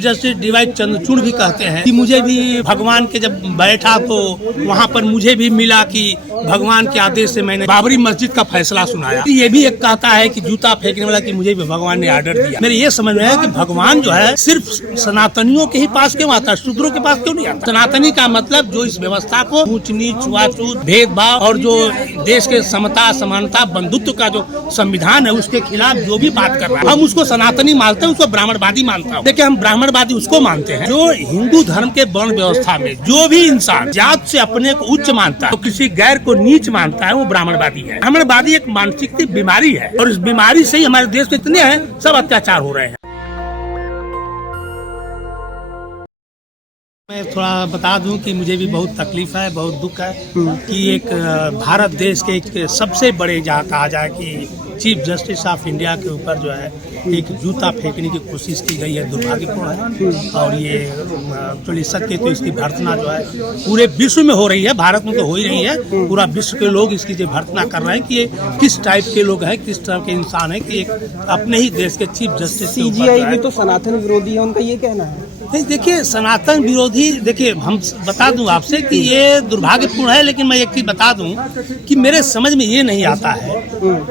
Justice D.Y.. Chandrachud भी कहते हैं कि मुझे भी भगवान के जब बैठा तो वहाँ पर मुझे भी मिला कि भगवान के आदेश से मैंने बाबरी मस्जिद का फैसला सुनाया। ये भी एक कहता है कि जूता फेंकने वाला कि मुझे भी भगवान ने आर्डर दिया। मेरे ये समझ में है कि भगवान जो है सिर्फ सनातनियों के ही पास क्यों आता है, शूद्रों के पास क्यों नहीं आता। सनातनी का मतलब जो इस व्यवस्था को ऊंच नीच छुआछूत भेदभाव और जो देश के समता समानता बंधुत्व का जो संविधान है उसके खिलाफ जो भी बात कर रहा है हम उसको सनातनी मानते हैं, उसको ब्राह्मणवादी मानता हूँ। देखिए हम ब्राह्मणवादी उसको मानते हैं जो हिंदू धर्म के वर्ण व्यवस्था में जो भी इंसान जात से अपने को उच्च मानता है तो किसी गैर को नीच मानता है वो ब्राह्मणवादी है। ब्राह्मणवादी एक मानसिक बीमारी है और इस बीमारी से ही हमारे देश में इतने हैं सब अत्याचार हो रहे हैं। मैं थोड़ा बता दूं कि मुझे भी बहुत तकलीफ है, बहुत दुख है कि एक भारत देश के एक सबसे बड़े जहाँ कहा जाए कि चीफ जस्टिस ऑफ इंडिया के ऊपर जो है एक जूता फेंकने की कोशिश की गई है, दुर्भाग्यपूर्ण है। और ये एक्चुअली सत्य तो इसकी भर्त्सना जो है पूरे विश्व में हो रही है, भारत में तो हो ही रही है, पूरा विश्व के लोग इसकी जो भर्त्सना कर रहे हैं कि ये किस टाइप के लोग हैं, किस तरह के इंसान है कि एक अपने ही देश के चीफ जस्टिस। सीजीआई भी तो सनातन विरोधी है, उनका ये कहना है। नहीं देखिए सनातन विरोधी, देखिए हम बता दूं आपसे कि ये दुर्भाग्यपूर्ण है, लेकिन मैं एक चीज बता दूं कि मेरे समझ में ये नहीं आता है।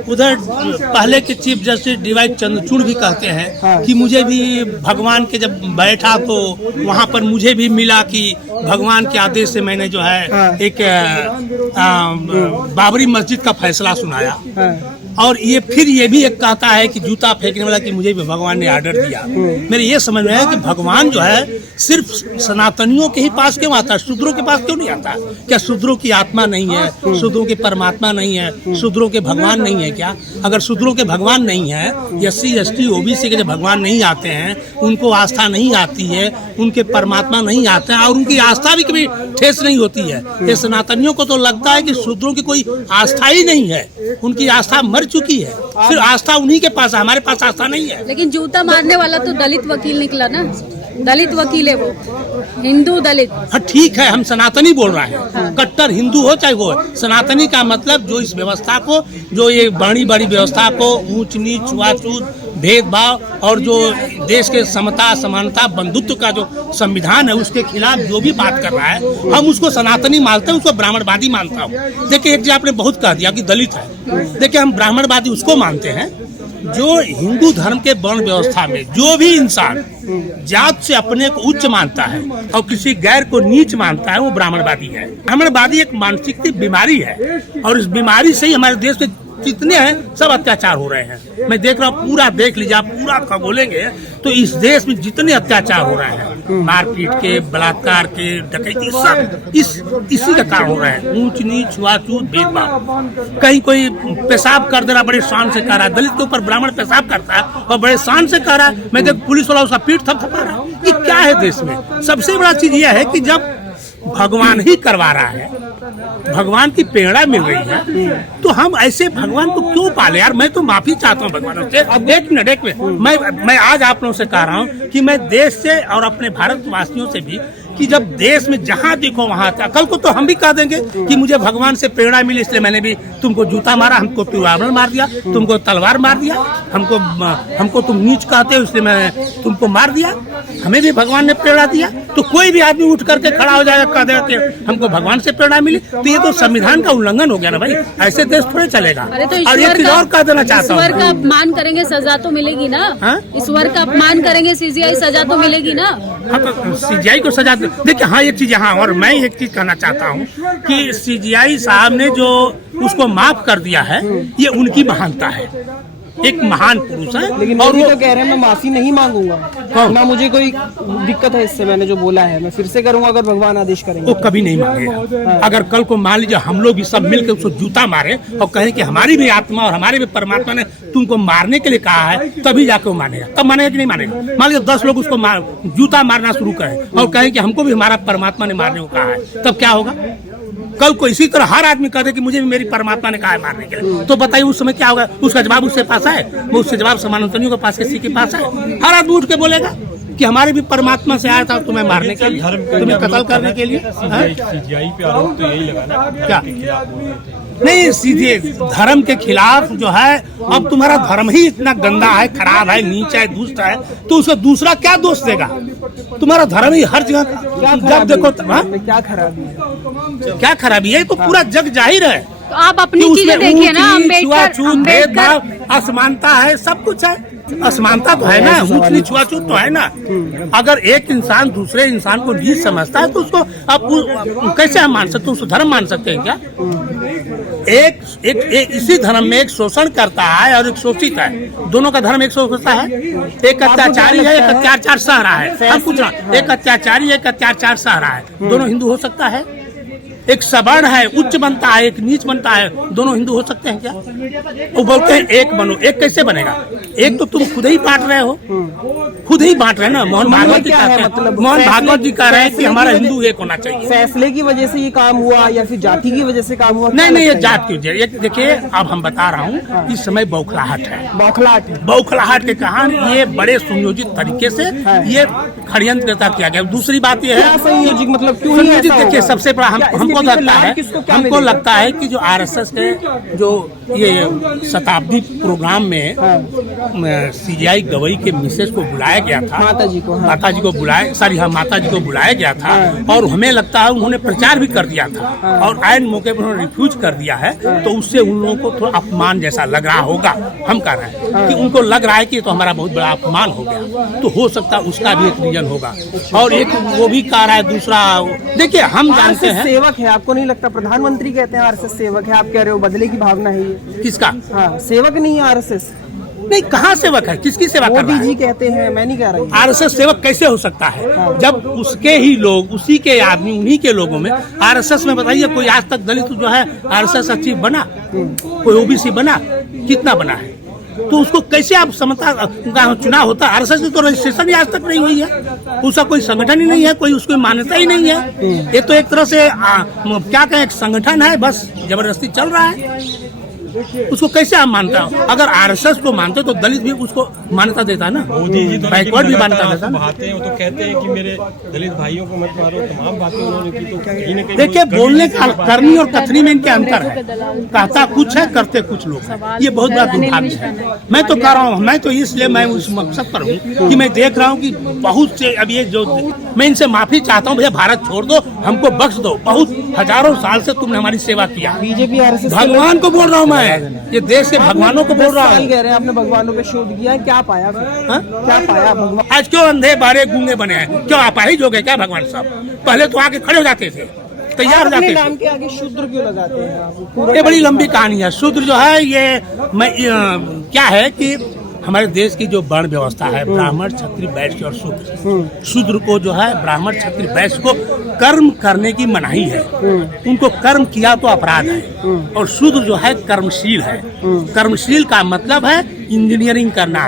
उधर पहले के चीफ जस्टिस डी.वाई. चंद्रचूड़ भी कहते हैं कि मुझे भी भगवान के जब बैठा तो वहाँ पर मुझे भी मिला कि भगवान के आदेश से मैंने जो है एक बाबरी मस्जिद का फैसला सुनाया। और ये फिर ये भी एक कहता है कि जूता फेंकने वाला कि मुझे भी भगवान ने आर्डर दिया। मेरे ये समझ में है कि भगवान जो है सिर्फ सनातनियों के ही पास क्यों आता है, शूद्रों के पास क्यों नहीं आता। क्या शूद्रों की आत्मा नहीं है, शूद्रों के परमात्मा नहीं है, शूद्रों के भगवान नहीं है क्या? अगर शूद्रों के भगवान नहीं है, SC ST OBC के जो भगवान नहीं आते हैं, उनको आस्था नहीं आती है, उनके परमात्मा नहीं आते हैं और उनकी आस्था भी कभी ठेस नहीं होती है। ये सनातनियों को तो लगता है कि शूद्रों की कोई आस्था ही नहीं है, उनकी आस्था मर चुकी है, फिर आस्था उन्हीं के पास है, हमारे पास आस्था नहीं है। लेकिन जूता मारने वाला तो दलित वकील निकला ना, दलित वकील है वो, हिंदू दलित। हाँ ठीक है, हम सनातनी बोल रहे हैं, कट्टर हिंदू हो चाहे वो सनातनी का मतलब जो इस व्यवस्था को, जो ये बड़ी बड़ी व्यवस्था को ऊंच नीच छुआछूत भेदभाव और जो देश के समता समानता बंधुत्व का जो संविधान है उसके खिलाफ जो भी बात कर रहा है हम उसको सनातनी मानते हैं, उसको ब्राह्मणवादी मानता हूँ। देखिए एक जो आपने बहुत कह दिया कि दलित है, देखिए हम ब्राह्मणवादी उसको मानते हैं जो हिंदू धर्म के वर्ण व्यवस्था में जो भी इंसान जात से अपने को उच्च मानता है और किसी गैर को नीच मानता है वो ब्राह्मणवादी है। ब्राह्मणवादी एक मानसिक बीमारी है और इस बीमारी से ही हमारे देश में जितने हैं सब अत्याचार हो रहे हैं। मैं देख रहा हूँ, पूरा देख लीजिए आप, पूरा खगोलेंगे तो इस देश में जितने अत्याचार हो रहे हैं, मारपीट के, बलात्कार के, डकैती, सब इसी का कारण हो रहा है। ऊंच नीच छुआछूत भेदभाव। कहीं कोई पेशाब कर दे रहा बड़े शान से कर रहा है, दलित के ऊपर ब्राह्मण पेशाब करता है और बड़े शान से कर रहा है। मैं देख पुलिस वाला उसका पीठ थपथपा रहा है। ये क्या है देश में? सबसे बड़ा चीज यह है कि जब भगवान ही करवा रहा है, भगवान की प्रेरणा मिल रही है तो हम ऐसे भगवान को क्यों पाले यार। मैं तो माफी चाहता हूँ भगवान से। अब एक मिनट मैं आज आप लोगों से कह रहा हूँ कि मैं देश से और अपने भारतवासियों से भी कि जब देश में जहाँ देखो वहाँ कल को तो हम भी कह देंगे कि मुझे भगवान से प्रेरणा मिली इसलिए मैंने भी तुमको जूता मारा, हमको पिवावरण मार दिया, तुमको तलवार मार दिया, हमको तुम नीच कहते हो इसलिए मैं तुमको मार दिया। हमें भी भगवान ने प्रेरणा दिया तो कोई भी आदमी उठ करके खड़ा हो जाएगा, कह देगा कि हमको भगवान से प्रेरणा मिली, तो ये तो संविधान का उल्लंघन हो गया ना भाई। ऐसे देश थोड़े चलेगा। और एक चीज और कह देना चाहता हूँ, ईश्वर का अपमान करेंगे सजा तो मिलेगी ना। ईश्वर का अपमान करेंगे CGI सजा तो मिलेगी ना। हाँ तो CGI को सजा देखिए। हाँ एक चीज, हाँ और मैं एक चीज कहना चाहता हूँ कि CGI साहब ने जो उसको माफ कर दिया है ये उनकी महानता है, एक महान पुरुष है। लेकिन और वो तो कह रहे हैं मैं माफी नहीं मांगूंगा ना, मुझे कोई दिक्कत है इससे, मैंने जो बोला है मैं फिर से करूंगा अगर भगवान आदेश करेंगे। वो कभी नहीं मांगेगा। अगर कल को मान लीजिए हम लोग भी सब मिलकर उसको जूता मारे और कहें कि हमारी भी आत्मा और हमारे भी परमात्मा ने तुमको मारने के लिए कहा है, तभी जाके वो मानेगा। तब मानेगा कि नहीं मानेगा? मान लीजिए 10 लोग उसको जूता मारना शुरू करें और कहें कि हमको भी हमारा परमात्मा ने मारने को कहा है, तब क्या होगा? कल को इसी तरह हर आदमी कहते कि मुझे भी मेरी परमात्मा ने कहा है मारने के लिए, तो बताइए उस समय क्या होगा? उसका जवाब उसके पास है, वो उससे जवाब सनातनियों के पास, किसी के पास है? हर आदमी उठ के बोलेगा कि हमारे भी परमात्मा से आया था तुम्हें मारने के लिए, तुम्हें कत्ल करने के लिए। CGI पे आरोप तो यही लगा ना, क्या नहीं, सीधे धर्म के खिलाफ जो है, अब तुम्हारा धर्म ही इतना गंदा है, खराब है, नीच है, दुष्ट है, तो उसको दूसरा क्या दोष देगा? तुम्हारा धर्म ही हर जगह जब देखो क्या खराबी है? क्या खराबी है? तो पूरा जग जाहिर है। तो आप अपनी चीजें देखिए ना, अम्बेडकर भेदभाव, असमानता है, सब कुछ है। असमानता तो है ना, ऊंच नीच छुआछूत तो है ना। अगर एक इंसान दूसरे इंसान को नीच समझता है तो उसको आप कैसे हम मान सकते, उसको धर्म मान सकते हैं क्या? एक इसी धर्म में एक शोषण करता है और एक शोषित है, दोनों का धर्म एक होता है। एक अत्याचारी है, एक अत्याचार सह रहा है। हम पूछ रहा, एक अत्याचारी, एक अत्याचार सह रहा है, दोनों हिंदू हो सकता है? एक सवर्ण है, उच्च बनता है, एक नीच बनता है, दोनों हिंदू हो सकते हैं क्या? वो बोलते हैं एक बनो, एक कैसे बनेगा? एक तो तुम खुद ही बांट रहे हो, खुद ही बांट रहे हैं ना। मोहन भागवत जी कहते हैं, मोहन भागवत जी कह रहे हैं कि हमारा हिंदू एक होना चाहिए। फैसले की वजह से ये काम हुआ या फिर जाति की वजह से काम हुआ? नहीं, ये जात की वजह। एक देखिए, अब हम बता रहा हूँ, इस समय बौखलाहट है, बौखलाहट के कारण ये बड़े सुनियोजित तरीके से ये षड्यंत्र किया गया। दूसरी बात ये है, संयोजित मतलब क्यों? देखिए, सबसे बड़ा हमको लगता है कि जो आरएसएस के जो ये शताब्दी प्रोग्राम में सीजीआई गवई के मिसेज को बुलाया गया था, माता जी को बुलाया गया था, और हमें लगता है उन्होंने प्रचार भी कर दिया था, और आयन मौके पर उन्होंने रिफ्यूज कर दिया है, तो उससे उन लोगों को थोड़ा अपमान जैसा लग रहा होगा। हम कह रहे हैं कि उनको लग रहा है कि तो हमारा बहुत बड़ा अपमान हो गया, तो हो सकता है उसका भी एक रीजन होगा। और एक वो भी कह रहा है, दूसरा देखिए, हम जानते हैं सेवक है, आपको नहीं लगता? प्रधानमंत्री कहते हैं आरएसएस सेवक है, आप कह रहे हो बदले की भावना है ये। किसका? हाँ, सेवक नहीं है आरएसएस। नहीं, कहाँ सेवक है? किसकी सेवा कर रहा है? मोदी जी कहते हैं, मैं नहीं कह रहा हूँ। आरएसएस सेवक कैसे हो सकता है जब उसके ही लोग, उसी के आदमी, उन्हीं के लोगों में आरएसएस में, बताइए कोई आज तक दलित जो है आरएसएस चीफ बना? कोई ओबीसी बना? कितना बना है? तो उसको कैसे आप समझता? चुनाव होता है, आरएसएस की तो रजिस्ट्रेशन ही आज तक नहीं हुई है, उसका कोई संगठन ही नहीं है, कोई उसकी मान्यता ही नहीं है। ये तो एक तरह से क्या कहें, एक संगठन है, बस जबरदस्ती चल रहा है। उसको कैसे आप मानता हो? अगर आरएसएस को मानते तो दलित भी उसको मान्यता देता है ना, मोदी जी तो बैकवर्ड भी मान्यता देता। बहाते हैं, वो तो कहते हैं कि मेरे दलित भाइयों को मत मारो, तमाम बातें उन्होंने की, तो कहीं न कहीं देखिए, बोलने का करनी और कथनी में इनके अंतर है। कहता कुछ है, करते कुछ लोग हैं, ये बहुत बड़ा दुर्भाग्य है। मैं तो कह रहा हूँ, मैं तो इसलिए मैं उस मकसद पर हूँ कि मैं देख रहा हूँ कि बहुत से, अब ये जो मैं इनसे माफी चाहता हूँ, भैया भारत छोड़ दो, हमको बख्श दो, बहुत हजारों साल से तुमने हमारी सेवा किया। बीजेपी आरएसएस भगवान को बोल रहा हूँ मैं, ये देश के भगवानों को बोल रहा हूँ। कह रहे हैं आपने भगवानों पे शोध किया है, क्या पाया फिर? क्या पाया भगवान? आज क्यों अंधे बारे गूंगे बने हैं? क्यों अपाहिज हो गए क्या भगवान साहब? पहले तो आके खड़े हो जाते थे, तैयार हो जाते थे। नाम के आगे शूद्र क्यों लगाते हैं आप? ये बड़ी लंबी कहानी है। शूद्र जो है, ये मैं क्या है कि हमारे देश की जो वर्ण व्यवस्था है, ब्राह्मण, क्षत्रिय, वैश्य और शूद्र। शूद्र को जो है, ब्राह्मण, क्षत्रिय, वैश्य को कर्म करने की मनाही है, उनको कर्म किया तो अपराध है। और शूद्र जो है कर्मशील है। कर्मशील का मतलब है इंजीनियरिंग करना,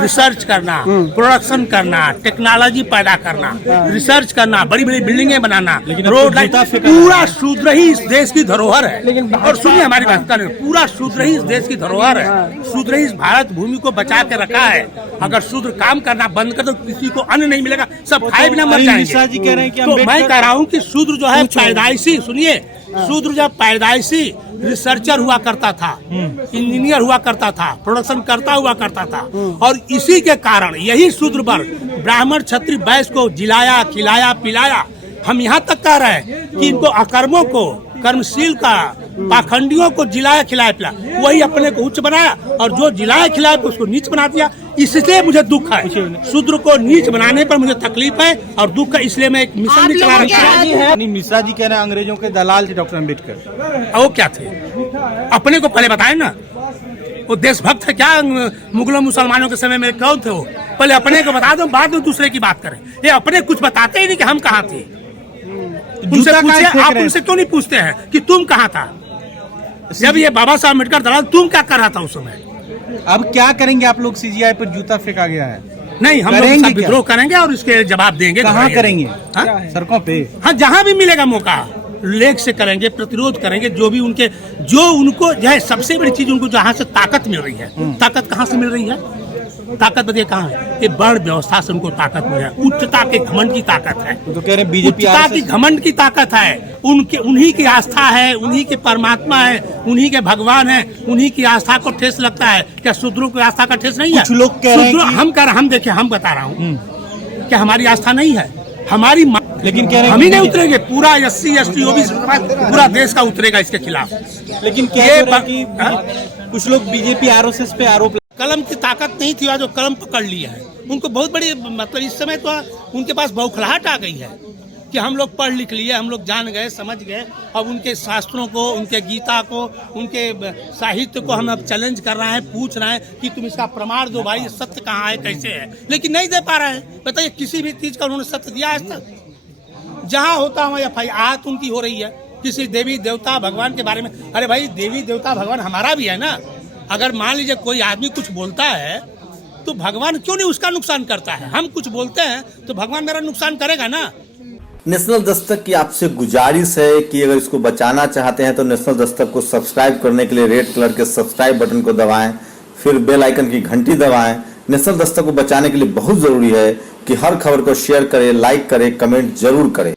रिसर्च करना, प्रोडक्शन करना, टेक्नोलॉजी पैदा करना, रिसर्च करना, बड़ी बड़ी बिल्डिंगें बनाना, रोड लाइट, पूरा शूद्र ही इस देश की धरोहर है। और सुनिए हमारी बात, पूरा शूद्र ही इस देश की धरोहर है। शूद्र ही इस भारत भूमि को बचा के रखा है। अगर शूद्र काम करना बंद कर दो, किसी को अन्न नहीं मिलेगा, सब खाए बिना मर जाएंगे। जी कह रहे हैं कि तो मैं कह रहा हूँ कि शूद्र जो है पैदाइशी, सुनिए, शूद्र जब पैदाइशी रिसर्चर हुआ करता था, इंजीनियर हुआ करता था, प्रोडक्शन करता हुआ करता था, और इसी के कारण यही शूद्र वर्ग ब्राह्मण, क्षत्रिय, वैश्य को जिलाया, खिलाया, पिलाया। हम यहाँ तक कह रहे हैं कि इनको अकर्मों को, कर्मशील का, पाखंडियों को जिलाया, खिलाया, पिलाया, वही अपने को उच्च बनाया, और जो जिलाया, खिलाया उसको नीच बना दिया। इसलिए मुझे दुख है, शूद्र को नीच बनाने पर मुझे तकलीफ है और दुख है। इसलिए मैं एक मिशन भी चला रहा हूँ। मिश्रा जी कह रहे हैं अंग्रेजों के दलाल थे डॉक्टर अम्बेडकर। वो क्या थे? अपने को पहले बताए ना, वो देशभक्त है क्या? मुगलों मुसलमानों के समय में कौन थे वो? पहले अपने को बता दो, बाद में दूसरे की बात करें। ये अपने कुछ बताते ही नहीं कि हम कहाँ थे। उनसे पूछे, आप उनसे क्यों नहीं पूछते हैं कि तुम कहाँ था जब ये बाबा साहब अम्बेडकर दलाल, तुम क्या कर रहा था उस समय? अब क्या करेंगे आप लोग? सीजीआई पर जूता फेंका गया है, नहीं, हम लोग विद्रोह करेंगे और इसके जवाब देंगे। कहाँ करेंगे? सड़कों पे? हाँ, जहाँ भी मिलेगा मौका, लेख से करेंगे, प्रतिरोध करेंगे। जो भी उनके, जो उनको जो है, सबसे बड़ी चीज उनको जहाँ से ताकत मिल रही है, ताकत कहाँ से मिल रही है? ताकत बताइए कहाँ है? ये वर्ण व्यवस्था से उनको ताकत मिल है, उच्चता के घमंड की ताकत है, तो कह रहे हैं बीजेपी उच्चता की घमंड की ताकत है, उनके उन्हीं की आस्था है, उन्हीं के परमात्मा है, उन्हीं के भगवान है, उन्हीं की आस्था को ठेस लगता है। क्या शूद्रों की आस्था का ठेस नहीं है? कुछ लोग कह रहे हैं कि हम देखिए, हम बता रहा हूँ कि हमारी आस्था नहीं है, हमारी लेकिन कह रहे हैं हम ही नहीं उतरेंगे, पूरा SC ST OBC पूरा देश का उतरेगा इसके खिलाफ। लेकिन कह रहे हैं कि कुछ लोग बीजेपी RSS पे आरोप कलम की ताकत नहीं थी, जो कलम पकड़ लिया है उनको बहुत बड़ी, मतलब इस समय तो उनके पास बौखलाहट आ गई है कि हम लोग पढ़ लिख लिए, हम लोग जान गए, समझ गए। अब उनके शास्त्रों को, उनके गीता को, उनके साहित्य को हम अब चैलेंज कर रहे हैं, पूछ रहे हैं कि तुम इसका प्रमाण दो भाई, सत्य कहाँ है, कैसे है, लेकिन नहीं दे पा रहे हैं। बताइए किसी भी चीज का उन्होंने सत्य दिया आज तक? जहाँ होता है FIR उनकी हो रही है किसी देवी देवता भगवान के बारे में। अरे भाई, देवी देवता भगवान हमारा भी है ना। अगर मान लीजिए कोई आदमी कुछ बोलता है तो भगवान क्यों नहीं उसका नुकसान करता है? हम कुछ बोलते हैं तो भगवान मेरा नुकसान करेगा ना। नेशनल दस्तक की आपसे गुजारिश है कि अगर इसको बचाना चाहते हैं तो नेशनल दस्तक को सब्सक्राइब करने के लिए रेड कलर के सब्सक्राइब बटन को दबाएं, फिर बेल आइकन की घंटी दबाएं। नेशनल दस्तक को बचाने के लिए बहुत जरूरी है कि हर खबर को शेयर करें, लाइक करें, कमेंट जरूर करें।